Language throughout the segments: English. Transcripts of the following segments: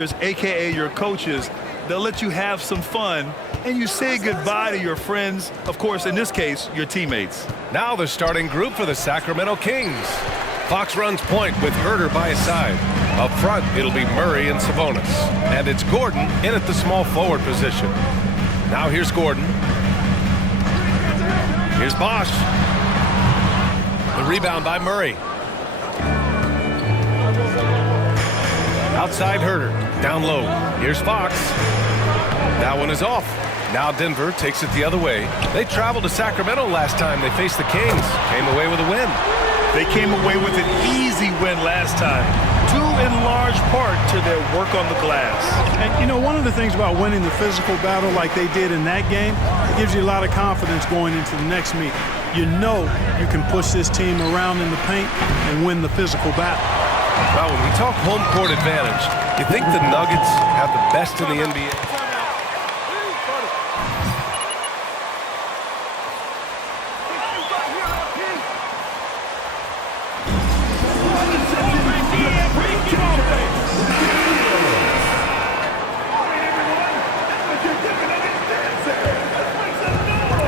AKA your coaches. They'll let you have some fun, and you say goodbye to your friends, of course, in this case, your teammates. Now the starting group for the Sacramento Kings. Fox runs point with Herter by his side. Up front, it'll be Murray and Sabonis. And it's Gordon in at the small forward position. Now here's Gordon. Here's Bosh. The rebound by Murray. Outside Herter. Down low. Here's Fox. That one is off. Now Denver takes it the other way. They traveled to Sacramento last time they faced the Kings. Came away with a win. They came away with an easy win last time, due in large part to their work on the glass. And, you know, one of the things about winning the physical battle like they did in that game, it gives you a lot of confidence going into the next meet. You know you can push this team around in the paint and win the physical battle. Well, when we talk home court advantage, you think the Nuggets have the best in the NBA?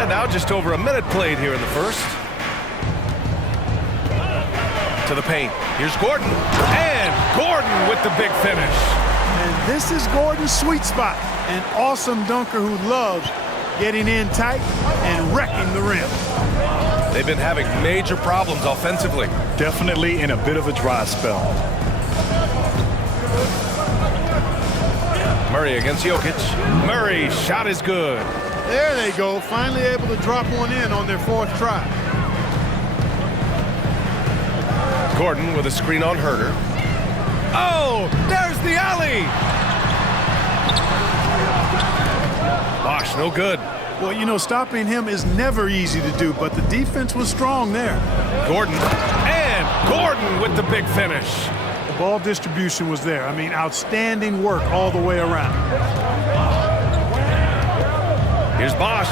And now just over a minute played here in the first. To the paint. Here's Gordon. And Gordon with the big finish. And this is Gordon's sweet spot. An awesome dunker who loves getting in tight and wrecking the rim. They've been having major problems offensively. Definitely in a bit of a dry spell. Murray against Jokic. Murray, shot is good. There they go, finally able to drop one in on their fourth try. Gordon with a screen on Herter. Oh, there's the alley. Bosh, no good. Well, you know, stopping him is never easy to do, but the defense was strong there. Gordon, and Gordon with the big finish. The ball distribution was there. I mean, outstanding work all the way around. Here's Bosh.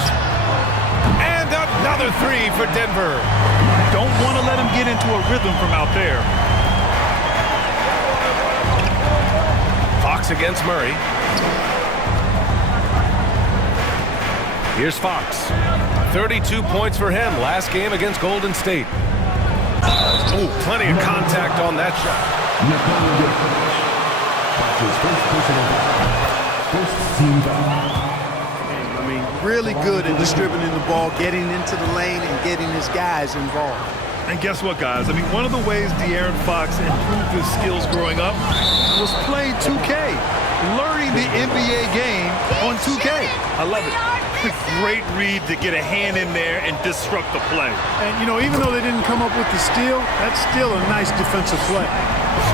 And another three for Denver. Don't want to let him get into a rhythm from out there. Fox against Murray. Here's Fox. 32 points for him last game against Golden State. Oh, plenty of contact on that shot. I mean, really good at distributing the ball, getting into the lane, and getting his guys involved. And guess what, guys? I mean, one of the ways De'Aaron Fox improved his skills growing up was playing 2K, learning the NBA game on 2K. I love it. Great read to get a hand in there and disrupt the play. And, you know, even though they didn't come up with the steal, that's still a nice defensive play.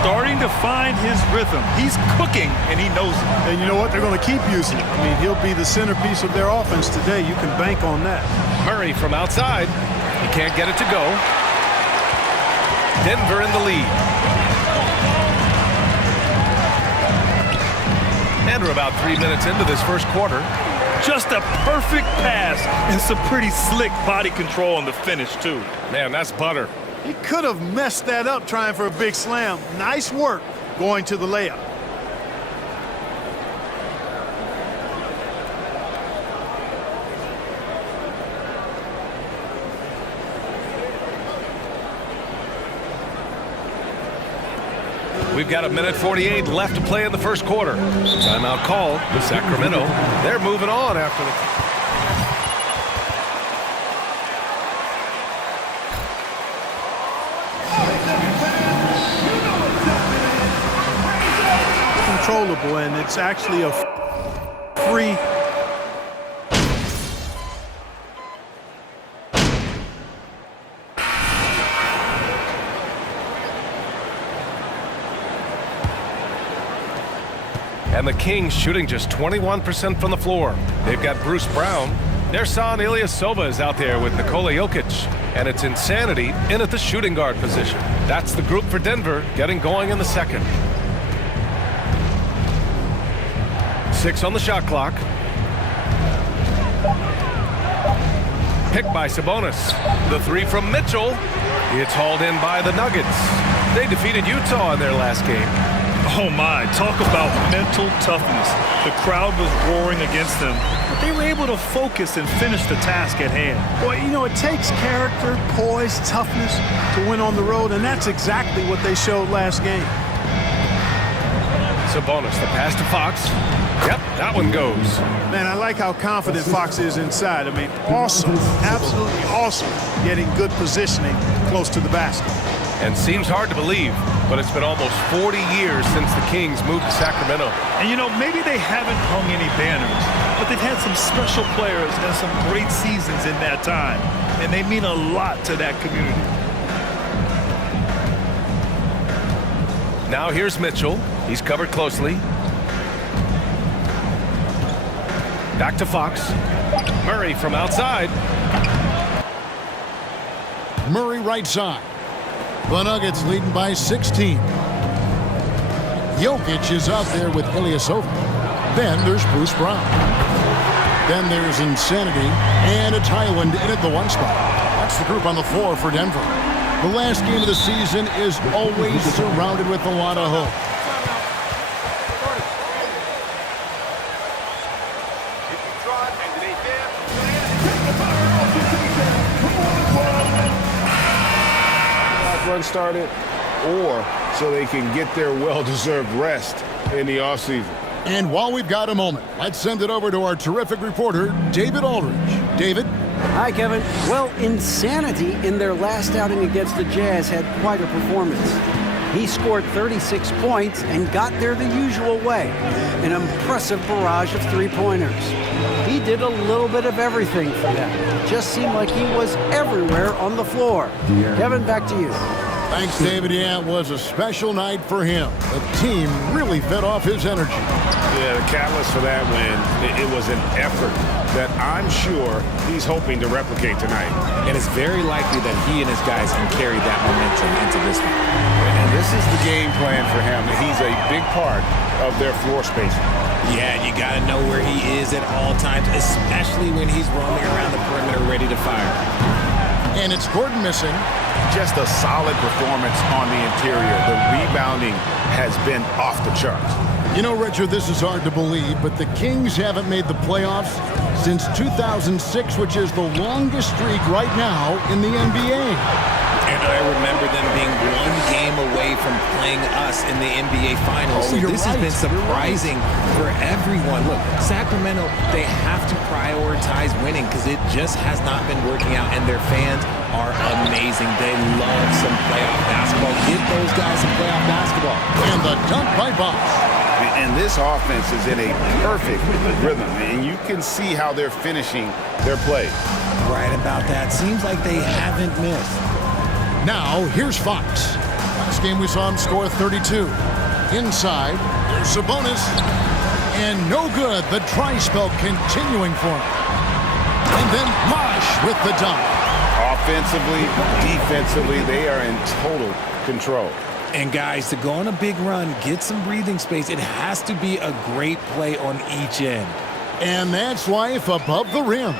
Starting to find his rhythm. He's cooking, and he knows it. And you know what? They're going to keep using it. I mean, he'll be the centerpiece of their offense today. You can bank on that. Murray from outside. He can't get it to go. Denver in the lead. And we're about 3 minutes into this first quarter. Just a perfect pass and some pretty slick body control on the finish, too. Man, that's butter. He could have messed that up trying for a big slam. Nice work going to the layup. We've got 1:48 left to play in the first quarter. Timeout call with Sacramento. They're moving on after the... Controllable, and it's actually a free. And the Kings shooting just 21% from the floor. They've got Bruce Brown. Their son Ilyasova is out there with Nikola Jokic. And it's Insanity in at the shooting guard position. That's the group for Denver getting going in the second. 6 on the shot clock. Picked by Sabonis. The three from Mitchell. It's hauled in by the Nuggets. They defeated Utah in their last game. Oh my, talk about mental toughness. The crowd was roaring against them, but they were able to focus and finish the task at hand. Well, you know, it takes character, poise, toughness to win on the road, and that's exactly what they showed last game. Sabonis, the pass to Fox. Yep, that one goes. Man, I like how confident Fox is inside. I mean, awesome, absolutely awesome, getting good positioning close to the basket. And seems hard to believe, but it's been almost 40 years since the Kings moved to Sacramento. And you know, maybe they haven't hung any banners, but they've had some special players and some great seasons in that time, and they mean a lot to that community. Now here's Mitchell. He's covered closely. Back to Fox. Murray from outside. Murray right side. The Nuggets leading by 16. Jokic is out there with Ilyasova. Then there's Bruce Brown. Then there's Insanity and a Thailand in at the one spot. That's the group on the floor for Denver. The last game of the season is always surrounded with a lot of hope. Run started, or so they can get their well-deserved rest in the offseason. And while we've got a moment, let's send it over to our terrific reporter, David Aldridge. David? Hi, Kevin. Well, Insanity in their last outing against the Jazz had quite a performance. He scored 36 points and got there the usual way, an impressive barrage of three-pointers. He did a little bit of everything for them. Just seemed like he was everywhere on the floor. Kevin, back to you. Thanks, David. Yeah, it was a special night for him. The team really fed off his energy. Yeah, the catalyst for that win, it was an effort that I'm sure he's hoping to replicate tonight. And it's very likely that he and his guys can carry that momentum into this one. And this is the game plan for him. He's a big part of their floor spacing. Yeah, you got to know where he is at all times, especially when he's roaming around the perimeter ready to fire. And it's Gordon missing. Just a solid performance on the interior. The rebounding has been off the charts. You know, Richard, this is hard to believe, but the Kings haven't made the playoffs since 2006, which is the longest streak right now in the NBA. And I remember them being one game away from playing us in the NBA Finals. So this has been surprising for everyone. Look, Sacramento, they have to prioritize winning because it just has not been working out, and their fans are amazing. They love some playoff basketball. Get those guys some playoff basketball. And the dunk by Bosh. And this offense is in a perfect rhythm, and you can see how they're finishing their play. Right about that. Seems like they haven't missed. Now, here's Fox. Last game we saw him score 32. Inside, there's Sabonis. And no good. The dry spell continuing for him. And then Bosh with the dunk. Offensively, defensively, they are in total control. And guys, to go on a big run, get some breathing space, it has to be a great play on each end. And that's life above the rim.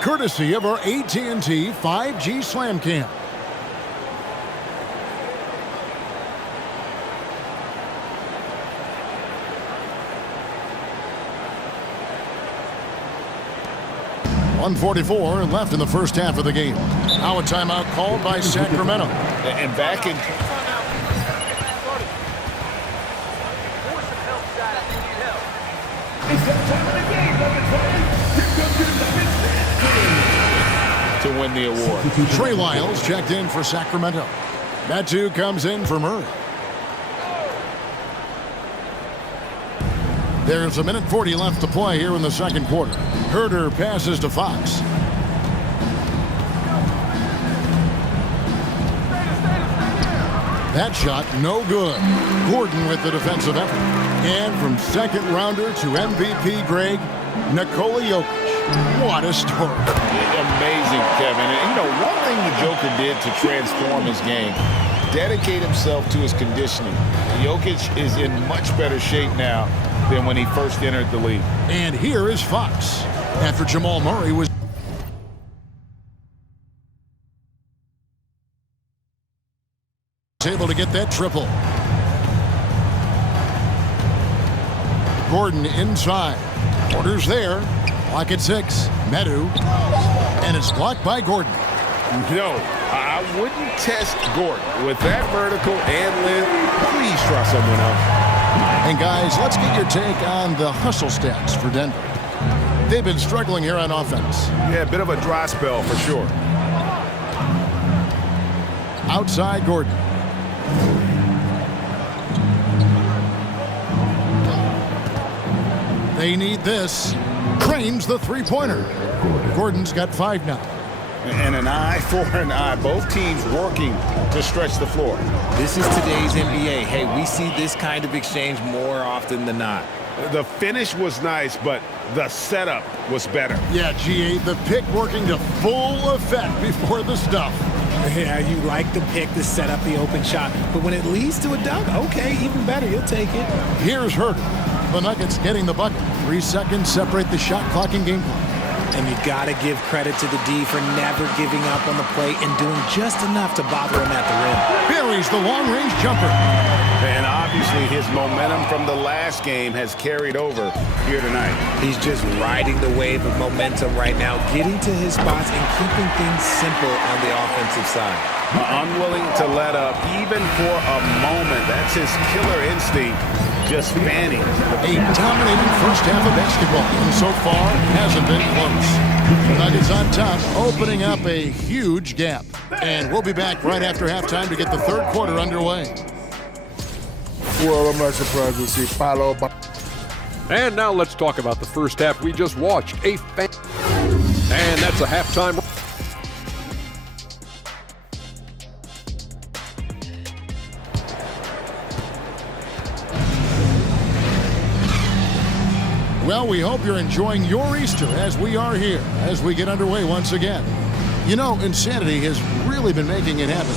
Courtesy of our AT&T 5G Slam Cam. .144 left in the first half of the game. Now a timeout called by Sacramento. And back in... to win the award. Trey Lyles checked in for Sacramento. That too comes in for Murray. There's a minute 40 left to play here in the second quarter. Herter passes to Fox. That shot no good. Gordon with the defensive effort. And from second rounder to MVP Greg, Nikola Jokic. What a story. Amazing, Kevin. And, you know, one thing the Joker did to transform his game, dedicate himself to his conditioning. Jokic is in much better shape now than when he first entered the league. And here is Fox. After Jamal Murray was able to get that triple. Gordon inside. Porter's there. Block at 6. Medu. And it's blocked by Gordon. No, I wouldn't test Gordon. With that vertical and length, please try someone else. And guys, let's get your take on the hustle stats for Denver. They've been struggling here on offense. Yeah, a bit of a dry spell for sure. Outside Gordon. They need this. Cranes the three-pointer. Gordon's got 5 now. And an eye for an eye. Both teams working to stretch the floor. This is today's NBA. Hey, we see this kind of exchange more often than not. The finish was nice, but the setup was better. Yeah, GA, the pick working to full effect before the stuff. Yeah, you like the pick to set up the open shot, but when it leads to a dunk, okay, even better, you'll take it. Here's Herter. The Nuggets getting the bucket. 3 seconds separate the shot clock and game clock. And you got to give credit to the D for never giving up on the plate and doing just enough to bother him at the rim. Buries the long-range jumper. And obviously his momentum from the last game has carried over here tonight. He's just riding the wave of momentum right now, getting to his spots and keeping things simple on the offensive side. Unwilling to let up even for a moment. That's his killer instinct. Just fanning. A dominating first half of basketball, and so far hasn't been close. Nuggets on top, opening up a huge gap. And we'll be back right after halftime to get the third quarter underway. Well, I'm not surprised to see Paolo. And now let's talk about the first half we just watched. And that's a halftime. Well, we hope you're enjoying your Easter as we are here, as we get underway once again. You know, Insanity has really been making it happen.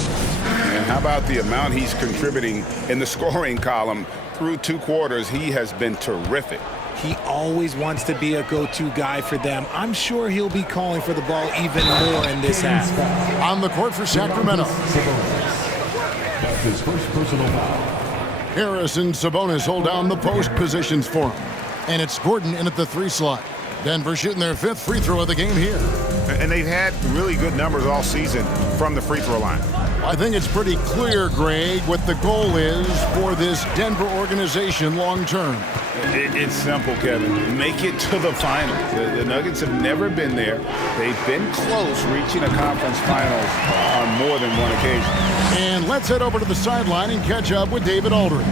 And how about the amount he's contributing in the scoring column? Through 2 quarters, he has been terrific. He always wants to be a go-to guy for them. I'm sure he'll be calling for the ball even more in this half. On the court for Sacramento. That's his first personal foul. Harris and Sabonis hold down the post positions for him. And it's Gordon in at the 3 slot. Denver shooting their 5th free throw of the game here. And they've had really good numbers all season from the free throw line. I think it's pretty clear, Greg, what the goal is for this Denver organization long term. It's simple, Kevin. Make it to the finals. The Nuggets have never been there. They've been close reaching a conference finals on more than one occasion. And let's head over to the sideline and catch up with David Aldridge.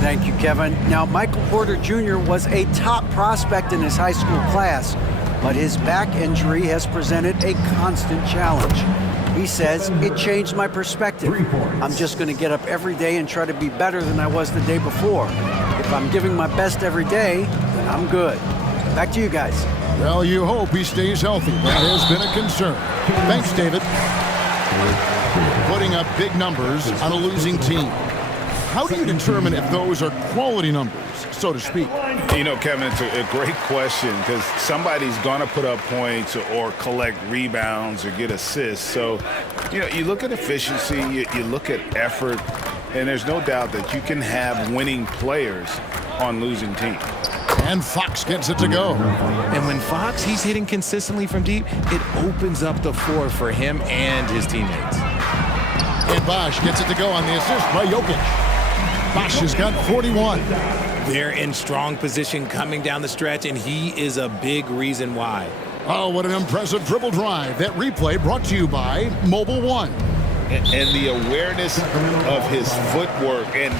Thank you, Kevin. Now, Michael Porter Jr. was a top prospect in his high school class, but his back injury has presented a constant challenge. He says, it changed my perspective. I'm just going to get up every day and try to be better than I was the day before. If I'm giving my best every day, then I'm good. Back to you guys. Well, you hope he stays healthy. That has been a concern. Thanks, David. Putting up big numbers on a losing team. How do you determine if those are quality numbers, so to speak? You know, Kevin, it's a great question because somebody's going to put up points or collect rebounds or get assists. So, you know, you look at efficiency, you look at effort, and there's no doubt that you can have winning players on losing teams. And Fox gets it to go. And when Fox, he's hitting consistently from deep, it opens up the floor for him and his teammates. And Bosh gets it to go on the assist by Jokic. Bosh has got 41. They're in strong position coming down the stretch, and he is a big reason why. Oh, what an impressive dribble drive. That replay brought to you by Mobile One. And the awareness of his footwork and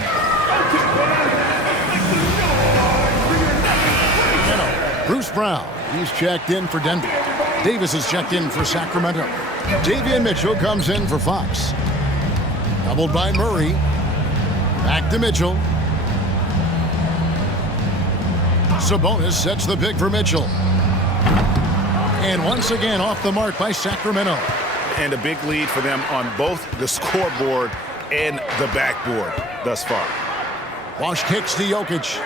Bruce Brown, he's checked in for Denver. Davis is checked in for Sacramento. Davion Mitchell comes in for Fox. Doubled by Murray. Back to Mitchell. Sabonis sets the pick for Mitchell. And once again off the mark by Sacramento. and a big lead for them on both the scoreboard and the backboard thus far. Bosh kicks to Jokic.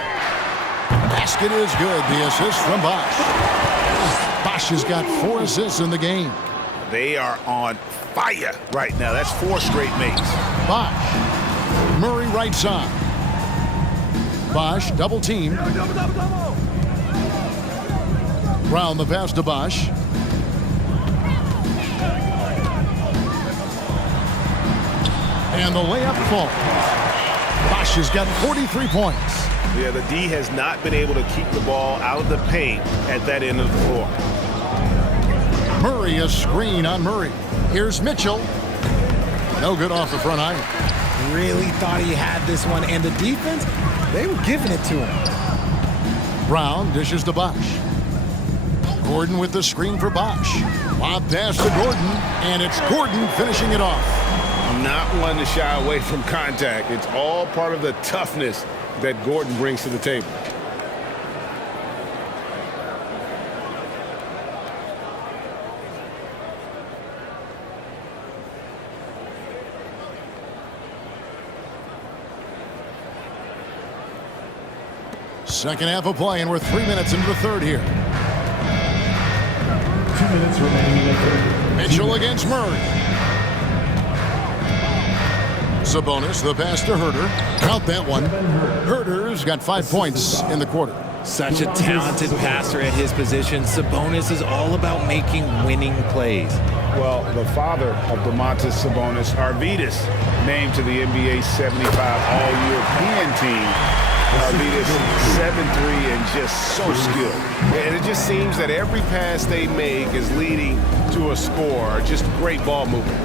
Basket is good. The assist from Bosh. Bosh has got 4 assists in the game. They are on fire right now. That's 4 straight makes. Bosh. Murray right side. Bosh double team. Brown the pass to Bosh. And the layup falls. Bosh has got 43 points. Yeah, the D has not been able to keep the ball out of the paint at that end of the floor. Murray, a screen on Murray. Here's Mitchell. No good off the front iron. Really thought he had this one, and the defense, they were giving it to him. Brown dishes to Bosh. Gordon with the screen for Bosh. Lob pass to Gordon, and it's Gordon finishing it off. Not one to shy away from contact. It's all part of the toughness that Gordon brings to the table. Second half of play, and we're 3 minutes into the third here. 2 minutes remaining in the third. Mitchell against Murray. Sabonis, the pass to Herter. Count that one. Herter's got 5 points in the quarter. Such a talented passer at his position. Sabonis is all about making winning plays. Well, the father of Domantas Sabonis, Arvydas, named to the NBA 75 All-European team. Arvydas 7'3" and just so skilled. And it just seems that every pass they make is leading to a score. Just great ball movement.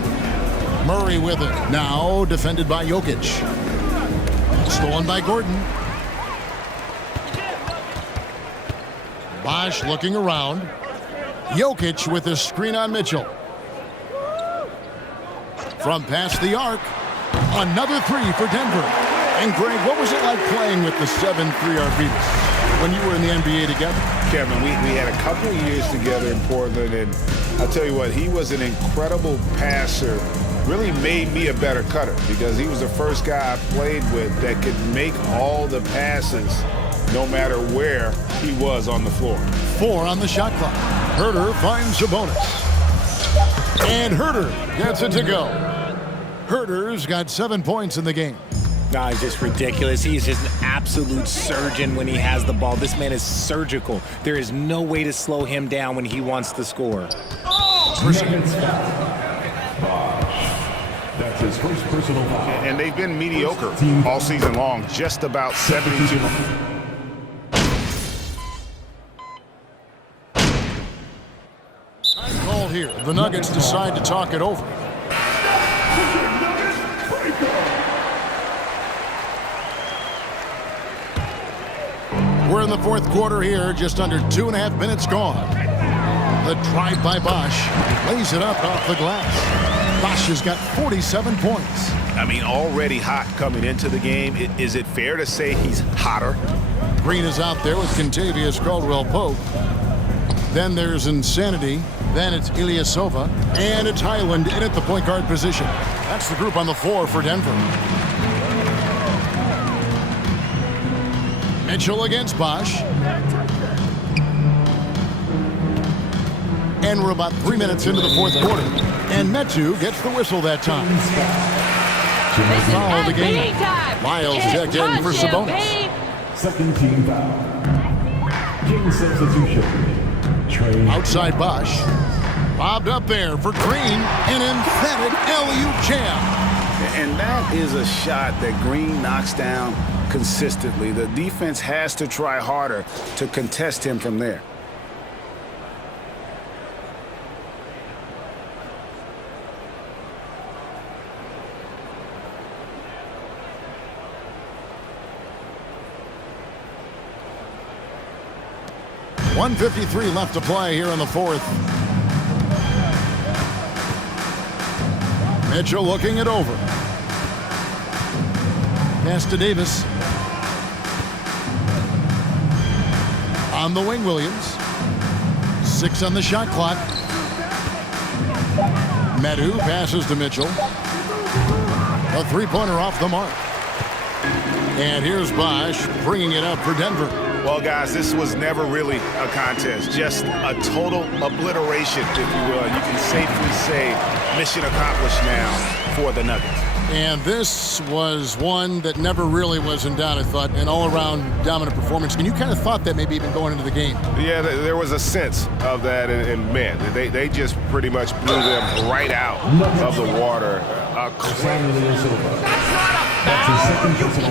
Murray with it. Now defended by Jokic. Stolen by Gordon. Bosh looking around. Jokic with the screen on Mitchell. From past the arc. Another three for Denver. And Greg, what was it like playing with the 7'3" Arvydas when you were in the NBA together? Kevin, we had a couple of years together in Portland, and I'll tell you what, he was an incredible passer. Really made me a better cutter because he was the first guy I played with that could make all the passes no matter where he was on the floor. 4 on the shot clock. Herter finds Sabonis. And Herter gets it to go. Herter's got 7 points in the game. Nah, it's just ridiculous. He is just an absolute surgeon when he has the ball. This man is surgical. There is no way to slow him down when he wants to score. That's his first personal foul. And they've been mediocre all season long, just about 72. Call here. The Nuggets decide to talk it over. We're in the fourth quarter here, just under 2.5 minutes gone. The drive by Bosh lays it up off the glass. Bosh has got 47 points. I mean, already hot coming into the game. Is it fair to say he's hotter? Green is out there with Contavious Caldwell-Pope. Then there's Insanity. Then it's Ilyasova. And it's Highland in at the point guard position. That's the group on the floor for Denver. Mitchell against Bosh. And we're about 3 minutes into the fourth quarter. And Metu gets the whistle that time. Foul of the game. Miles checked in for Sabonis. Second team foul. King substitution. Outside Bosh. Bobbed up there for Green. An emphatic alley-oop jam. And that is a shot that Green knocks down consistently. The defense has to try harder to contest him from there. .153 left to play here in the fourth. Mitchell looking it over. Pass to Davis. On the wing, Williams. 6 on the shot clock. Metu passes to Mitchell. A three-pointer off the mark. And here's Bosh bringing it up for Denver. Well, guys, this was never really a contest. Just a total obliteration, if you will. You can safely say mission accomplished now for the Nuggets. And this was one that never really was in doubt, I thought, an all-around dominant performance. And you kind of thought that maybe even going into the game. Yeah, there was a sense of that, and man, they just pretty much blew them right out of the water.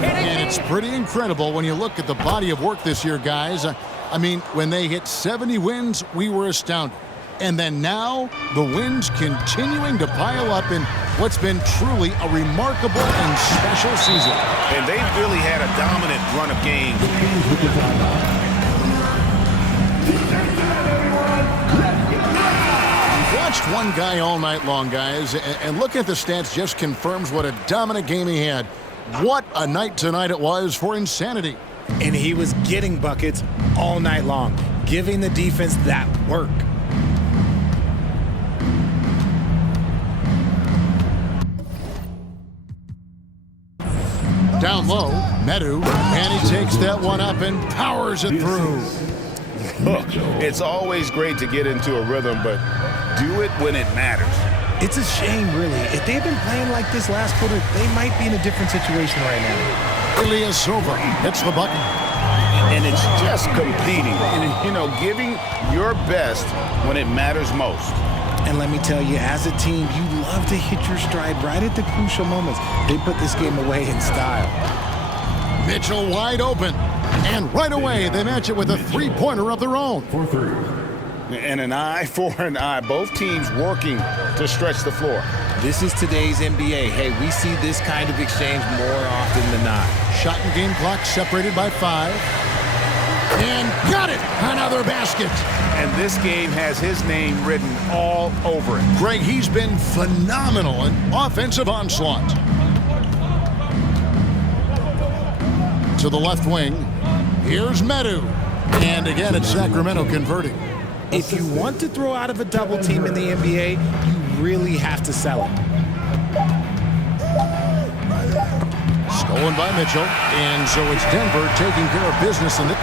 And it's pretty incredible when you look at the body of work this year, guys. I mean, when they hit 70 wins, we were astounded. And then now, the wins continuing to pile up in what's been truly a remarkable and special season. And they've really had a dominant run of games. We've watched one guy all night long, guys, and looking at the stats just confirms what a dominant game he had. What a night tonight it was for Insanity. And he was getting buckets all night long, giving the defense that work. Down low, Medu, and he takes that one up and powers it through. Look, it's always great to get into a rhythm, but do it when it matters. It's a shame, really. If they'd been playing like this last quarter, they might be in a different situation right now. Ilyasova hits the bucket. And it's just competing and, you know, giving your best when it matters most. And let me tell you, as a team, you love to hit your stride right at the crucial moments. They put this game away in style. Mitchell wide open. And right away, they match it with a three-pointer of their own. And an eye for an eye. Both teams working to stretch the floor. This is today's NBA. Hey, we see this kind of exchange more often than not. Shot and game clock separated by 5. And got it! Another basket. And this game has his name written all over it. Greg, he's been phenomenal in offensive onslaught. To the left wing, here's Medu. And again, it's Sacramento converting. If you want to throw out of a double team in the NBA, you really have to sell it. Stolen by Mitchell. And so it's Denver taking care of business in the...